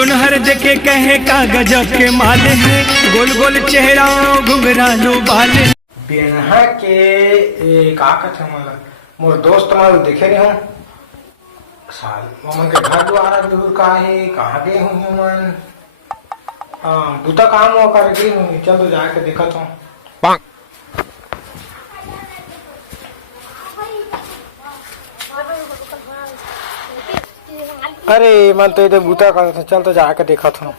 Zone हर देखे कहे का गजब के माल है, गोल गोल चेहरा घुंघरालू बाल है। बिन्हा के का कहते हैं मोर दोस्त मार देखे रहे हूँ साल मन के घर द्वारा दूर का है कहाँ गए हूँ मन। हाँ बुता काम वो कर गई हूँ, चल तो जाके देखा तो। अरे मन तो इधर बूता कर, चल तो जाके देखा था।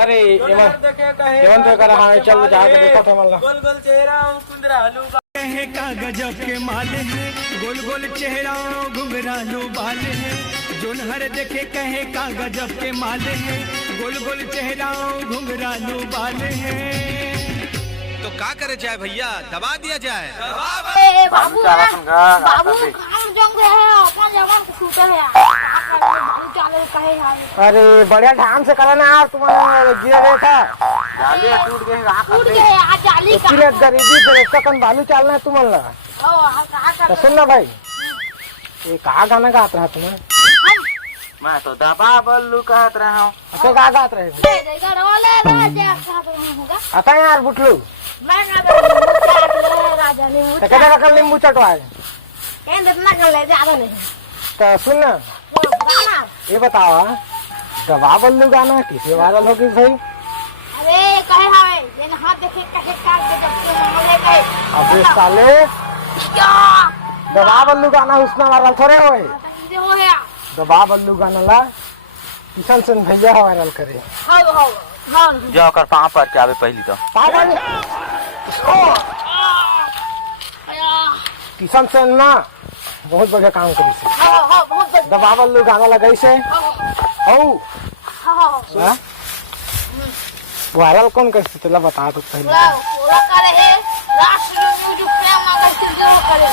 अरे एमन तो कर हाँ चल तो जाके देखा था मतलब। गोल गोल चेहरा कुंदरालू कहे का गजब के माल है, गोल गोल चेहरा घुंघरालू बाल है। जोन हर देखे कहे का गजब के माल है, गोल गोल चेहरा घुंघरालू बाल है। तो का करे जाए भैया, दबा दिया जाए। बाबू बाबू काम जंग है अपना जवान को छूटे है बाबू चाले कहे है। अरे बढ़िया ढंग से करा ना यार, तुम्हारे गिर गए था जाली टूट गए आज जाली का इसलिए गरीबी पे कौन बालू चालना है तुम लोग। तो सुन ना भाई, ये कहाँ गाना गाता है तुम्हें? मैं तो दबा बल्लू कहत रहा हूँ। अच्छा कहाँ गाते रहे? आता यार बुटलू राजा नींबू चटवाए तो सुन ना, ये बताओ दबा बल्लू गाना किसे वायरल होगी भाई? अरे कहे हाय ये हाथ देखे कहे का गजब के मामले गए। अबे साले दबा बल्लू गाना उसमें वायरल थोड़े होए। ये हो है दबा बल्लू गाना ला किशन सेन भैया वायरल करे। हां हां जो कर पाँव पर के आवे पहली तो किशन सेन ना बहुत बढ़िया काम करी से। बहुत दबा बल्लू गाना लगाई से वायरल कौन कैसे चला बता तो पहले। पूरा करे है राष्ट्रीय म्यूजिक प्रेम अगर जरूर करे।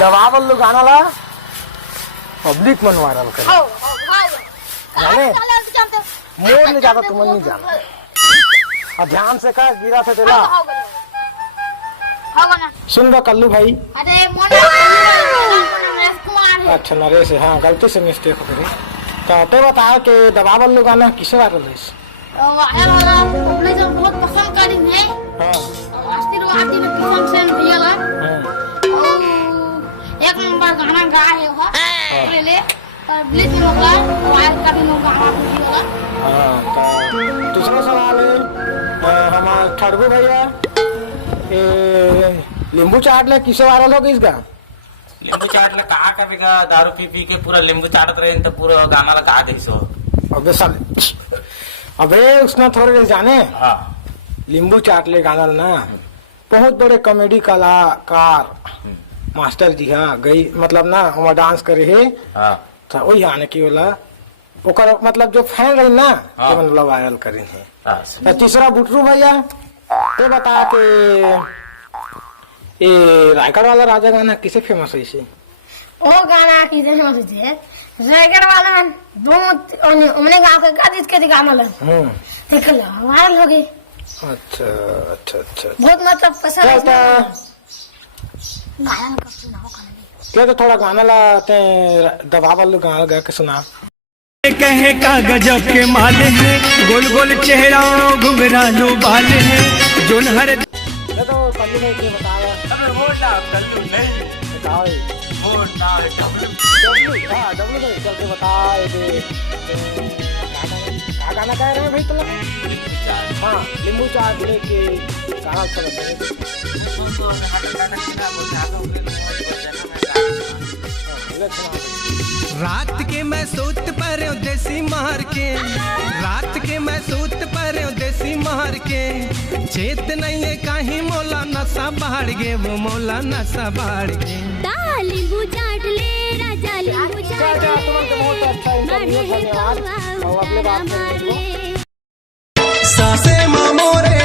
दबा बल्लू गाना ला पब्लिक मन वायरल करे जाने मोर नहीं जाता तुम नहीं जाना। और ध्यान से कर गिरा से तेरा सुन बा कल्लू भाई। अरे नरेश कुमार है। अच्छा नरेश है, हाँ गलती से मिस्टेक हो गई। कहते बताओ कि दबा बल्लू गाना किसे वायरल है? वायरल वाला पब्लिक बहुत पसंद करी है। हाँ आशीर्वादी में किशन सेन भैया ला एक नंबर गाना गा है वो पहले पब्लिक में होगा वायरल का भी गाना होगा। हाँ तो दूसरा सवाल है हमारा ठड़गू भैया, नींबू चाट ले किसे वायरल होगी इसका? नींबू चाट ले कहा करेगा, दारू पी पी के पूरा नींबू चाटत रहे तो पूरा गाना लगा दे सो। अबे साले अबे उसने थोड़े जाने। हाँ नींबू चाट ले गाना ना बहुत बड़े कॉमेडी कलाकार मास्टर जी हाँ गई मतलब ना वहाँ डांस करे है। हाँ तो वही आने की वाला ओकर मतलब जो फैन रही ना हाँ। तो मतलब वायरल करे है। हाँ। तो तीसरा बुटरू भैया तो बता के ये रायगढ़ वाला राजा गाना किसे फेमस है इसे? वो गाना की फेमस है रायगढ़ वाला दोनों उन्हें गांव के गादिस के गाना ला देख लो वायरल हो गई। अच्छा अच्छा अच्छा बहुत मतलब पसंद है गाना का सुनाओ क्या तो थोड़ा गाना लाते दबा वालू गाना गा के सुना। कहे का गजब के माल है, गोल गोल चेहरा घुंघरालू बाल है। जोन हर तो कल्लू ने क्या बताया? अबे वो ना कल्लू नहीं बताओ वो ना डब्लू हाँ डब्लू ने चल के बता दे क्या गाना कह रहे हैं भाई तुम लोग? हाँ नींबू चाट लेके सारा चल रात के मैं सूत पर देसी मार के, रात के मैं सूत पर देसी मार के। चेत नहीं है कहीं मोला नशा बाढ़ गे, वो मोला नशा बाढ़ गे। नींबू चाट ले राजा नींबू चाट ले धन्यवाद। सासे सासे मामोरे